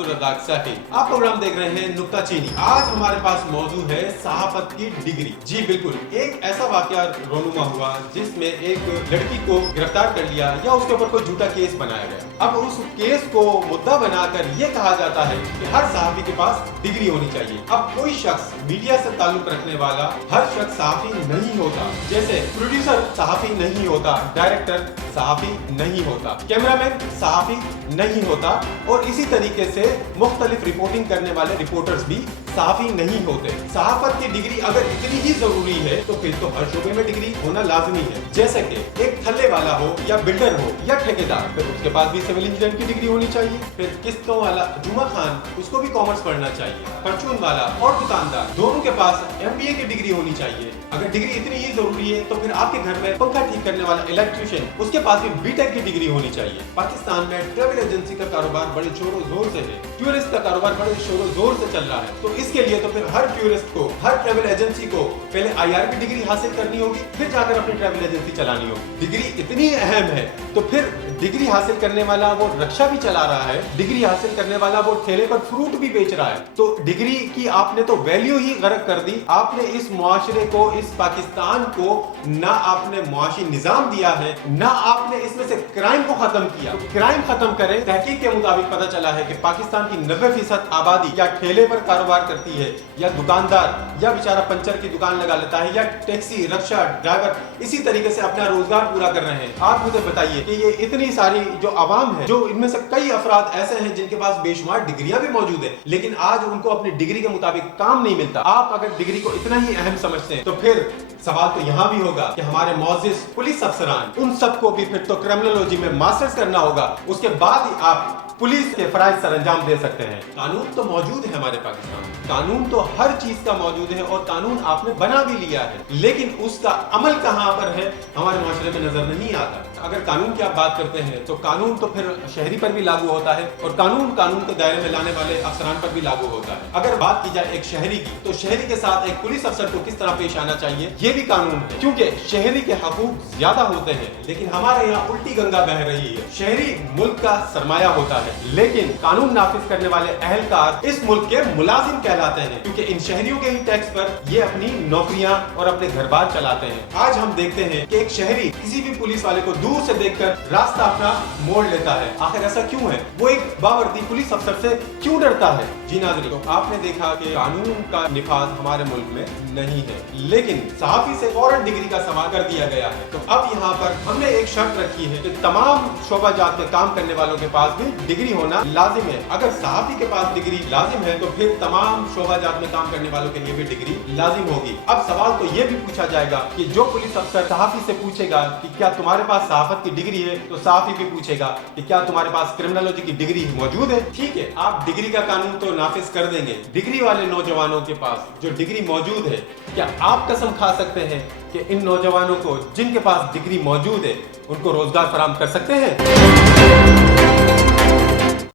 अब्दुल रज़ाक साहिब। आप प्रोग्राम देख रहे हैं नुक्ता चीनी। आज हमारे पास मौजूद है सहाफत की डिग्री। जी बिल्कुल, एक ऐसा वाकया रोनुमा हुआ जिसमें एक लड़की को गिरफ्तार कर लिया या उसके ऊपर कोई झूठा केस बनाया गया। अब उस केस को मुद्दा बनाकर ये कहा जाता है कि हर सहाफी के पास डिग्री होनी चाहिए। अब कोई शख्स मीडिया से ताल्लुक रखने वाला हर शख्स सहाफी नहीं होता। जैसे प्रोड्यूसर सहाफी नहीं होता, डायरेक्टर सहाफी नहीं होता, कैमरामैन सहाफी नहीं होता, और इसी तरीके से मुख्तलिफ रिपोर्टिंग करने वाले रिपोर्टर्स भी सहाफी नहीं होते। सहाफत की डिग्री अगर इतनी ही जरूरी है तो फिर तो हर शोबे में डिग्री होना लाजमी है। जैसे कि एक थल्ले वाला हो या बिल्डर हो या ठेकेदार, फिर उसके पास भी सिविल इंजीनियर की डिग्री होनी चाहिए। फिर किस्तों वाला जुमा खान, उसको भी कॉमर्स पढ़ना चाहिए। परचून वाला और दुकानदार, दोनों के पास MBA की डिग्री होनी चाहिए। अगर डिग्री इतनी ही जरूरी है तो फिर आपके घर में पंखा ठीक करने वाला इलेक्ट्रिशियन, उसके पास भी BTech की डिग्री होनी चाहिए। पाकिस्तान में ट्रैवल एजेंसी का कारोबार बड़े जोरों जोर से है, टूरिस्ट का कारोबार बड़े शोरों जोर से चल रहा है। तो इसके लिए तो फिर हर टूरिस्ट को, हर ट्रैवल एजेंसी को पहले IR की डिग्री हासिल करनी होगी, फिर जाकर अपनी ट्रैवल एजेंसी चलानी होगी। डिग्री इतनी अहम है तो फिर डिग्री हासिल करने वाला वो रिक्शा भी चला रहा है, डिग्री हासिल करने वाला वो ठेले पर फ्रूट भी बेच रहा है। तो डिग्री की आपने तो वैल्यू ही गरक कर दी। आपने इस मुआशरे को, इस पाकिस्तान को ना आपने मुआशी निजाम दिया है, ना आपने इसमें से क्राइम को खत्म किया। तो क्राइम खत्म करें। तहकीक के मुताबिक पता चला है कि पाकिस्तान की 90% आबादी या ठेले पर कारोबार करती है, या दुकानदार, या बेचारा पंचर की दुकान लगा लेता है, या टैक्सी रिक्शा ड्राइवर, इसी तरीके से अपना रोजगार पूरा कर रहे हैं। आप मुझे बताइए कि ये इतनी सारी जो आवाम है, जो इनमें से कई अफराद ऐसे हैं जिनके पास बेशुमार डिग्रियां भी मौजूद है, लेकिन आज उनको अपनी डिग्री के मुताबिक काम नहीं मिलता। आप अगर डिग्री को इतना ही अहम समझते हैं तो फिर सवाल तो यहाँ भी होगा कि हमारे मौजिज पुलिस अफसरान, उन सबको भी फिर तो क्रिमिनोलॉजी में मास्टर्स करना होगा, उसके बाद ही आप पुलिस के फराइज सर अंजाम दे सकते हैं। कानून तो मौजूद है हमारे पाकिस्तान में, कानून तो हर चीज का मौजूद है और कानून आपने बना भी लिया है, लेकिन उसका अमल कहाँ पर है हमारे माशरे में नजर नहीं आता। अगर कानून की आप बात करते हैं तो कानून तो फिर शहरी पर भी लागू होता है, और कानून के दायरे में लाने वाले अफसरान पर भी लागू होता है। अगर बात की जाए एक शहरी की, तो शहरी के साथ एक पुलिस अफसर को किस तरह पेश आना चाहिए ये भी कानून है, क्योंकि शहरी के हकूक ज्यादा होते हैं, लेकिन हमारे यहाँ उल्टी गंगा बह रही है। शहरी मुल्क का सरमाया होता है, लेकिन कानून नाफिज करने वाले अहलकार इस मुल्क के मुलाजिम कहलाते हैं, क्योंकि इन शहरियों के ही टैक्स पर ये अपनी नौकरियां और अपने घर बार चलाते हैं। आज हम देखते हैं कि एक शहरी किसी भी पुलिस वाले को दूर से देखकर रास्ता अपना मोड़ लेता है। आखिर ऐसा क्यों है? वो एक बावर्दी पुलिस अफसर से क्यों डरता है? जी नाज़रीन, तो आपने देखा कि कानून का निफाज हमारे मुल्क में नहीं है, लेकिन सहाफी से फौरन डिग्री का सवाल कर दिया गया है। तो अब यहाँ पर हमने एक शर्त रखी है कि तमाम शोबा जात में काम करने वालों के पास भी डिग्री होना लाजिम है। अगर सहाफी के पास डिग्री लाजिम है तो फिर तमाम शोबा जात में काम करने वालों के लिए भी डिग्री लाजिम होगी। अब सवाल तो ये भी पूछा जाएगा कि जो पुलिस अफसर सहाफी से पूछेगा कि क्या तुम्हारे पास सहाफत की डिग्री है, तो सहाफी भी पूछेगा कि क्या तुम्हारे पास क्रिमिनोलॉजी की डिग्री मौजूद है। ठीक है, आप डिग्री का कानून तो नाफिज कर देंगे, डिग्री वाले नौजवानों के पास जो डिग्री मौजूद है, क्या आप कसम खा सकते हैं कि इन नौजवानों को जिनके पास डिग्री मौजूद है उनको रोजगार फराहम कर सकते हैं?